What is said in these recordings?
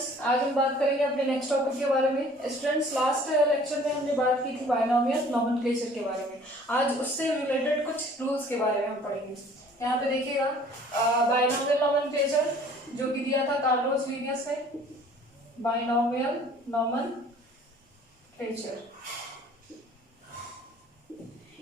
Students, आज हम बात करेंगे अपने नेक्स्ट टॉपिक के बारे में। स्टूडेंट्स, लास्ट लेक्चर में हमने बात की थी बायनोमियल नोमेनक्लेचर के बारे में। आज उससे रिलेटेड कुछ रूल्स के बारे में हम पढ़ेंगे। यहाँ पे देखिएगा बायनोमियल नोमेनक्लेचर जो कि दिया था कार्लोस लीनियस ने, बायनोमियल नोमेनक्लेचर।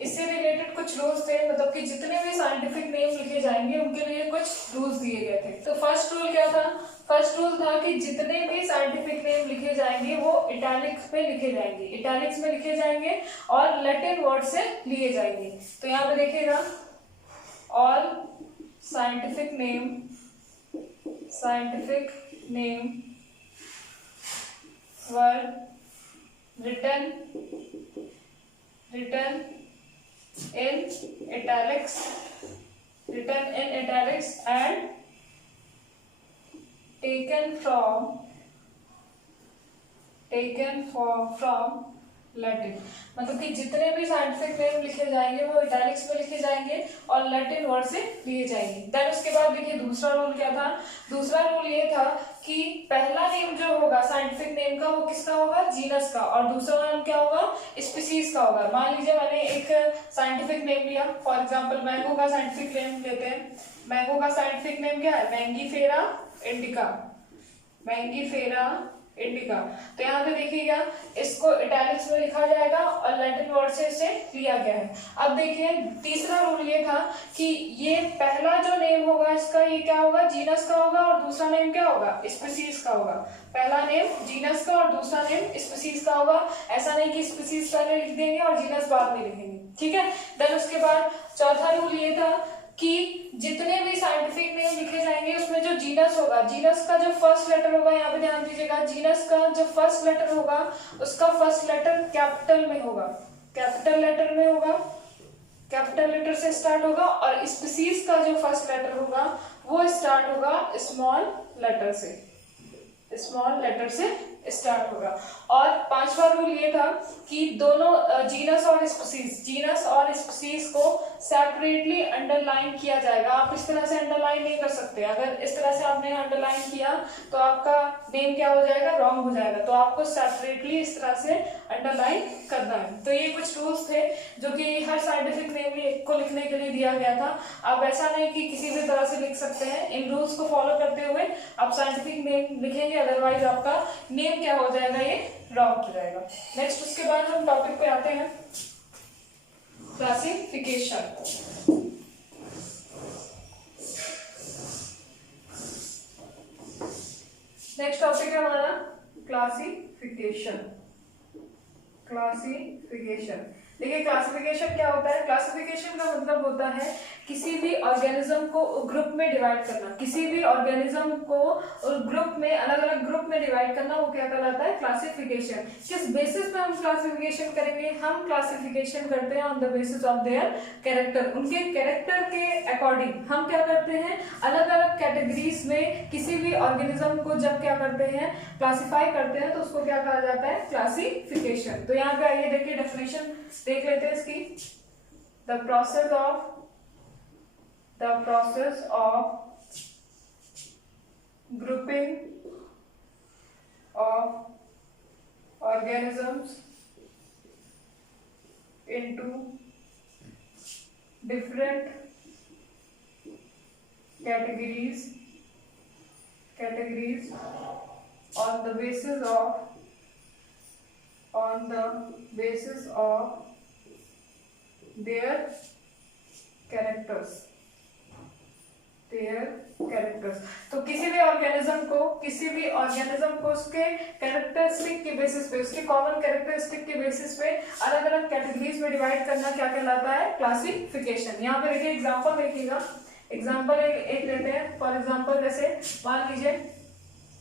इससे रिलेटेड कुछ रूल्स थे, मतलब कि जितने भी साइंटिफिक नेम लिखे जाएंगे उनके लिए कुछ रूल्स दिए गए थे। तो फर्स्ट रूल क्या था? फर्स्ट रूल था कि जितने भी साइंटिफिक नेम लिखे जाएंगे वो इटैलिक्स में लिखे जाएंगे, इटैलिक्स में लिखे जाएंगे और लैटिन वर्ड से लिए जाएंगे। तो यहाँ पे देखिएगा, all scientific name were written in italics and taken from Latin. मतलब कि जितने भी साइंटिफिक नेम लिखे जाएंगे वो इटैलिक्स में लिखे जाएंगे और लैटिन वर्ड से लिए जाएंगे। देन उसके बाद देखिए दूसरा रूल क्या था? दूसरा रूल ये था कि पहला नेम जो होगा साइंटिफिक नेम का वो किसका होगा? जीनस का, और दूसरा नाम क्या होगा? स्पीसीज का होगा। मान लीजिए मैंने एक साइंटिफिक नेम लिया, फॉर एग्जांपल मैंगो का साइंटिफिक नेम लेते हैं। मैंगो का साइंटिफिक नेम क्या है? Mangifera indica. तो यहाँ पे देखिएगा, इसको इटैलिक्स में लिखा जाएगा और लैटिन वर्ड से इसे लिया गया है। अब देखिए तीसरा रूल ये था कि ये पहला जो नेम होगा इसका, ये क्या होगा? जीनस का होगा, और दूसरा नेम क्या होगा? स्पीसीज का होगा। पहला नेम जीनस का और दूसरा नेम स्पीसीज का होगा। ऐसा नहीं कि स्पीसीज पहले लिख देंगे और जीनस बाद में लिखेंगे, ठीक है। देन उसके बाद चौथा रूल ये था कि जितने भी साइंटिफिक नेम लिखे जाएंगे उसमें जो जीनस होगा, जीनस का जो फर्स्ट लेटर होगा, यहाँ पे ध्यान दीजिएगा, जीनस का जो फर्स्ट लेटर होगा उसका फर्स्ट लेटर कैपिटल में होगा, कैपिटल लेटर से स्टार्ट होगा, और स्पीसीज का जो फर्स्ट लेटर होगा वो स्टार्ट होगा स्मॉल लेटर से स्टार्ट होगा। और पांचवा रूल ये था कि दोनों जीनस और स्पीसीज को सेपरेटली अंडरलाइन किया जाएगा। आप इस तरह से अंडरलाइन नहीं कर सकते। अगर इस तरह से आपने अंडरलाइन किया तो आपका नेम क्या हो जाएगा? रॉन्ग हो जाएगा। तो आपको सेपरेटली इस तरह से अंडरलाइन करना है। तो ये कुछ रूल्स थे जो कि हर साइंटिफिक नेम को लिखने के लिए दिया गया था। आप ऐसा नहीं कि किसी भी तरह से लिख सकते हैं। इन रूल्स को फॉलो करते हुए आप साइंटिफिक नेम लिखेंगे, अदरवाइज आपका नेम क्या हो जाएगा? ये रॉन्ग हो जाएगा। नेक्स्ट उसके बाद हम टॉपिक पे आते हैं, क्लासिफिकेशन। नेक्स्ट टॉपिक है हमारा क्लासिफिकेशन। देखिए क्लासिफिकेशन क्या होता है? क्लासिफिकेशन का मतलब होता है किसी भी ऑर्गेनिज्म को ग्रुप में डिवाइड करना। किसी भी ऑर्गेनिज्म को ग्रुप में, अलग अलग ग्रुप में डिवाइड करना, वो क्या कहलाता है? क्लासिफिकेशन। किस बेसिस पे हम क्लासिफिकेशन करेंगे? हम क्लासिफिकेशन करते हैं on the basis of their character. उनके कैरेक्टर के अकॉर्डिंग हम क्या करते हैं? अलग अलग कैटेगरीज में किसी भी ऑर्गेनिज्म को जब क्या करते हैं? क्लासिफाई करते हैं, तो उसको क्या कहा जाता है? क्लासिफिकेशन। तो यहाँ पे आइए देखिए डेफिनेशन देख लेते हैं इसकी। The process of grouping of organisms into different categories on the basis of their characters। तो किसी भी ऑर्गेनिज्म को उसके कैरेक्टरिस्टिक के बेसिस पे, उसके कॉमन कैरेक्टरिस्टिक के बेसिस पे अलग अलग कैटेगरीज में डिवाइड करना क्या कहलाता है? क्लासिफिकेशन। यहाँ पे देखिए एग्जांपल देखिएगा। एग्जांपल एक लेते हैं। फॉर एग्जांपल जैसे मान लीजिए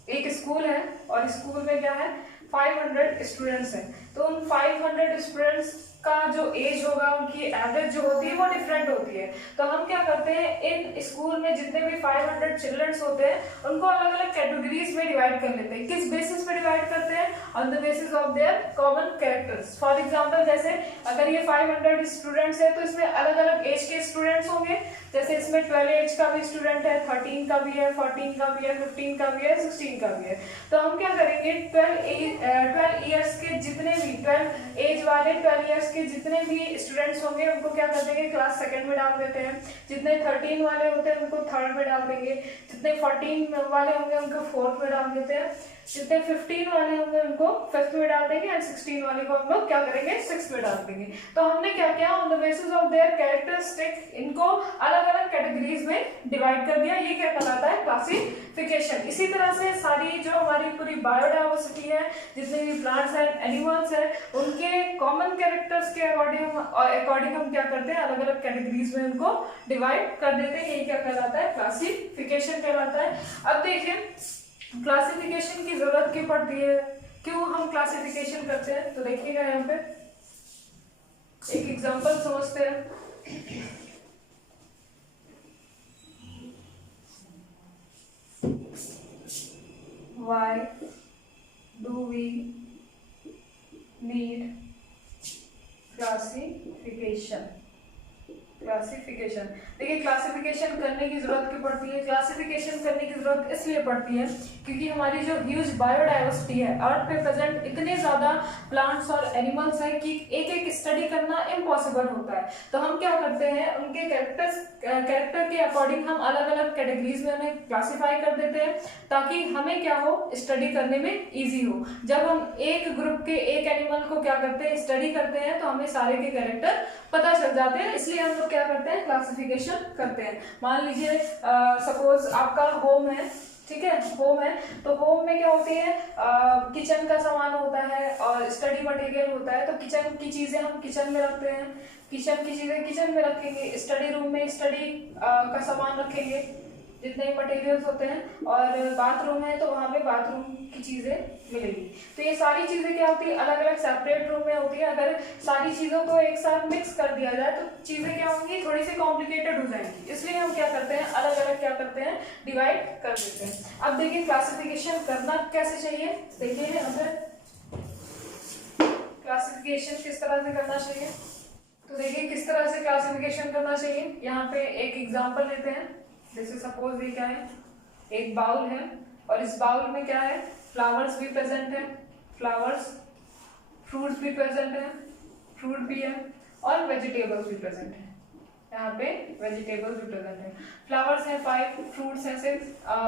एक स्कूल है और स्कूल में क्या है? 500 स्टूडेंट्स हैं। तो उन 500 स्टूडेंट्स का जो एज होगा, उनकी एवरेज जो होती है वो डिफरेंट होती है। तो हम क्या करते हैं, इन स्कूल में जितने भी 500 चिल्ड्रंस होते हैं उनको अलग अलग कैटेगरीज में डिवाइड कर लेते हैं। किस बेसिस पे डिवाइड करते हैं? On the basis of their common characters. For example, जैसे अगर ये 500 स्टूडेंट्स है तो इसमें अलग अलग एज के स्टूडेंट्स होंगे। जैसे इसमें 12 एज का भी स्टूडेंट है, 13 का भी है, 14 का भी है, 15 का भी है, 16 का भी है। तो हम क्या करेंगे, 12 ईयर्स के जितने भी 12 एज वाले 12 ईयर्स के जितने भी स्टूडेंट्स होंगे उनको क्या कर देंगे, क्लास सेकंड में डाल देते हैं। जितने 13 वाले होते हैं उनको थर्ड में डाल देंगे। जितने 14 वाले होंगे उनको फोर्थ में डाल देते हैं। जितने 15 वाले होंगे उनको फिफ्थ में डाल देंगे एंड 16 वाले को हम लोग क्या करेंगे, सिक्स्थ में डाल देंगे। तो हमने क्या किया, on the basis of their characteristic इनको अलग अलग कैटेगरीज में डिवाइड कर दिया। ये क्या कहलाता है, क्लासिफिकेशन। इसी तरह से सारी जो हमारी पूरी बायोडाइवर्सिटी है, जितने भी प्लांट्स हैं, एनिमल्स हैं, उनके कॉमन कैरेक्टर्स के अकॉर्डिंग हम क्या करते हैं, अलग अलग कैटेगरीज में उनको डिवाइड कर देते हैं। ये क्या कहलाता है, क्लासिफिकेशन कहलाता है। अब देखिए क्लासिफिकेशन की जरूरत क्यों पड़ती है, क्यों हम क्लासिफिकेशन करते हैं, तो देखिएगा यहाँ पे एक एग्जांपल समझते हैं। Why do we need classification? Classification, देखिए क्लासिफिकेशन करने की जरूरत क्यों पड़ती है? क्लासिफिकेशन करने की जरूरत इसलिए पड़ती है क्योंकि हमारी जो ह्यूज बायोडाइवर्सिटी है, अर्थ पे प्रेजेंट इतने ज्यादा प्लांट्स और एनिमल्स हैं कि एक एक स्टडी करना इम्पॉसिबल होता है। तो हम क्या करते हैं, उनके कैरेक्टर के अकॉर्डिंग हम अलग अलग कैटेगरीज में उन्हें क्लासीफाई कर देते हैं ताकि हमें क्या हो, स्टडी करने में ईजी हो। जब हम एक ग्रुप के एक एनिमल को क्या करते हैं, स्टडी करते हैं, तो हमें सारे के कैरेक्टर पता चल जाते हैं। इसलिए हम लोग क्या करते हैं, क्लासिफिकेशन करते हैं। मान लीजिए सपोज आपका होम है, ठीक है, होम है, तो होम में क्या होती है, किचन का सामान होता है और स्टडी मटेरियल होता है। तो किचन की चीजें हम किचन में रखते हैं, किचन की चीजें किचन में रखेंगे, स्टडी रूम में स्टडी का सामान रखेंगे, जितने मटेरियल्स होते हैं, और बाथरूम है तो वहां पे बाथरूम की चीजें मिलेगी। तो ये सारी चीजें क्या होती है, अलग अलग सेपरेट रूम में होती है। अगर सारी चीजों को एक साथ मिक्स कर दिया जाए तो चीजें क्या होंगी, थोड़ी सी कॉम्प्लिकेटेड हो जाएंगी। इसलिए हम क्या करते हैं, अलग अलग क्या करते हैं, डिवाइड कर देते हैं। अब देखिए क्लासिफिकेशन करना कैसे चाहिए, देखिए यहाँ पे क्लासिफिकेशन किस तरह से करना चाहिए। तो देखिए किस तरह से क्लासिफिकेशन करना चाहिए, यहाँ पे एक एग्जाम्पल लेते हैं। जैसे सपोज ये क्या है, एक बाउल है और इस बाउल में क्या है, फ्लावर्स भी प्रेजेंट है, फ्लावर्स, फ्रूट्स भी प्रेजेंट है, फ्रूट भी है, और वेजिटेबल्स भी प्रेजेंट है। यहाँ पे वेजिटेबल्स भी प्रेजेंट है। फ्लावर्स है 5, फ्रूट्स है 6,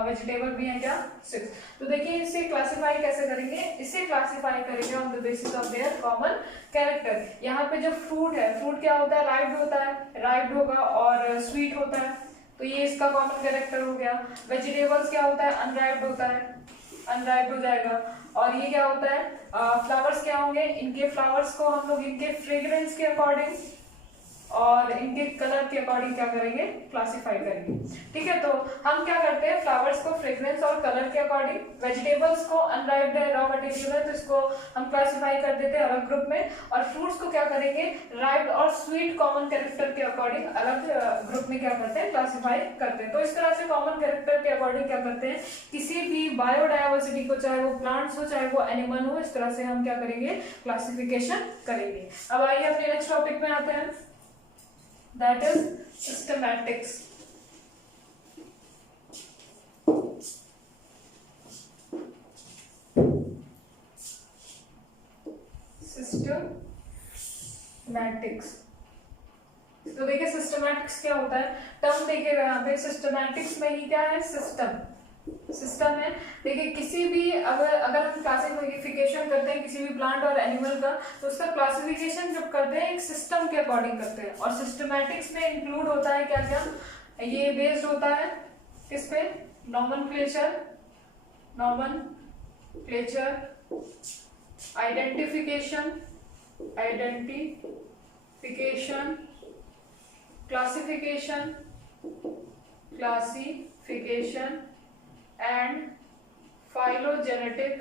वेजिटेबल भी है क्या, 6। तो देखिए इसे क्लासिफाई कैसे करेंगे, इसे क्लासिफाई करेंगे on the basis of their common character. यहाँ पे जो फ्रूट है, फ्रूट क्या होता है, राइप्ड होता है, राइप्ड होगा और स्वीट होता है, तो ये इसका कॉमन कैरेक्टर हो गया। वेजिटेबल्स क्या होता है, अनराइप्ड होता है, अनराइप्ड हो जाएगा। और ये क्या होता है, फ्लावर्स क्या होंगे, इनके फ्लावर्स को हम लोग इनके फ्रेग्रेंस के अकॉर्डिंग और इनके कलर के अकॉर्डिंग क्या करेंगे, क्लासिफाई करेंगे। ठीक है, तो हम क्या करते हैं, फ्लावर्स को फ्रेग्रेंस और कलर के अकॉर्डिंग, वेजिटेबल्स को अनराइप्ड है, रॉ मटेरियल है, तो इसको हम क्लासिफाई कर देते हैं अलग ग्रुप में। और फ्रूट्स को क्या करेंगे, राइप्ड और स्वीट कॉमन कैरेक्टर के अकॉर्डिंग अलग ग्रुप में क्या करते हैं, क्लासिफाई करते हैं। तो इस तरह से कॉमन कैरेक्टर के अकॉर्डिंग क्या करते हैं, किसी भी बायोडाइवर्सिटी को, चाहे वो प्लांट्स हो चाहे वो एनिमल हो, इस तरह से हम क्या करेंगे, क्लासिफिकेशन करेंगे। अब आइए अपने नेक्स्ट टॉपिक में आते हैं, that is systematics। सिस्टमैटिक्स, तो देखिए सिस्टमैटिक्स क्या होता है, टर्म देखिएगा यहाँ पे, सिस्टमैटिक्स में ही क्या है, सिस्टम है। देखिए किसी भी अगर हम क्लासिफिकेशन करते हैं किसी भी प्लांट और एनिमल का, तो उसका क्लासिफिकेशन जब करते हैं एक सिस्टम के अकॉर्डिंग करते हैं। और सिस्टमैटिक्स में इंक्लूड होता है क्या क्या, ये बेस्ड होता है किस पे, nomenclature, identification, classification and phylogenetic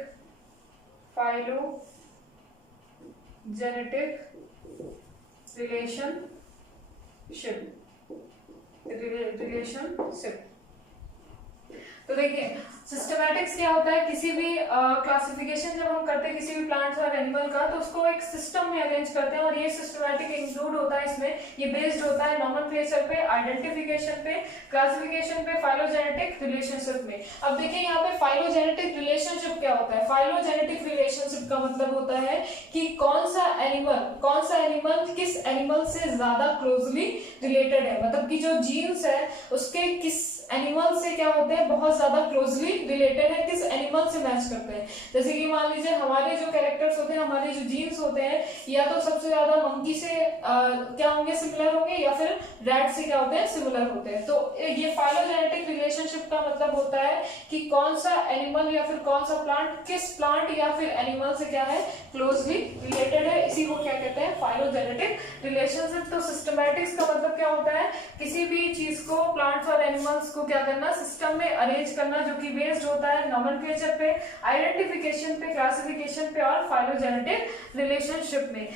relationship. तो देखिए सिस्टमैटिक्स क्या होता है, किसी भी क्लासिफिकेशन जब हम करते हैं किसी भी प्लांट्स और एनिमल का, तो उसको एक सिस्टम में अरेंज करते हैं, और ये सिस्टमैटिक इंक्लूड होता है इसमें। ये बेस्ड होता है नॉमेनक्लेचर पे, आइडेंटिफिकेशन पे, क्लासिफिकेशन पे, फाइलोजेनेटिक रिलेशनशिप में। अब देखिए यहाँ पे फाइलोजेनेटिक रिलेशनशिप क्या होता है। फाइलोजेनेटिक रिलेशनशिप का मतलब होता है कि कौन सा एनिमल किस एनिमल से ज्यादा क्लोजली रिलेटेड है, मतलब कि जो जीन्स है उसके किस एनिमल से क्या होते हैं, बहुत ज्यादा क्लोजली रिलेटेड है, किस एनिमल से मैच करते हैं। जैसे कि मान लीजिए हमारे जो कैरेक्टर्स होते हैं, हमारे जो जीन्स होते हैं, या तो सबसे ज्यादा मंकी से क्या होंगे, सिमिलर होंगे, या फिर रैट से क्या होते हैं, सिमिलर होते हैं। तो ये फाइलोजेनेटिक रिलेशनशिप का मतलब होता है कि कौन सा एनिमल या फिर कौन सा प्लांट किस प्लांट या फिर एनिमल से क्या है, क्लोजली रिलेटेड है। इसी को क्या कहते हैं, फाइलोजेनेटिक रिलेशनशिप। तो सिस्टमैटिक्स का मतलब क्या होता है, किसी भी चीज को, प्लांट्स और एनिमल्स को क्या करना, सिस्टम में अरेंज करना, जो कि बेस्ड होता है नॉमेनक्लेचर पे, आइडेंटिफिकेशन पे, क्लासिफिकेशन पे और फाइलोजेनेटिक रिलेशनशिप में।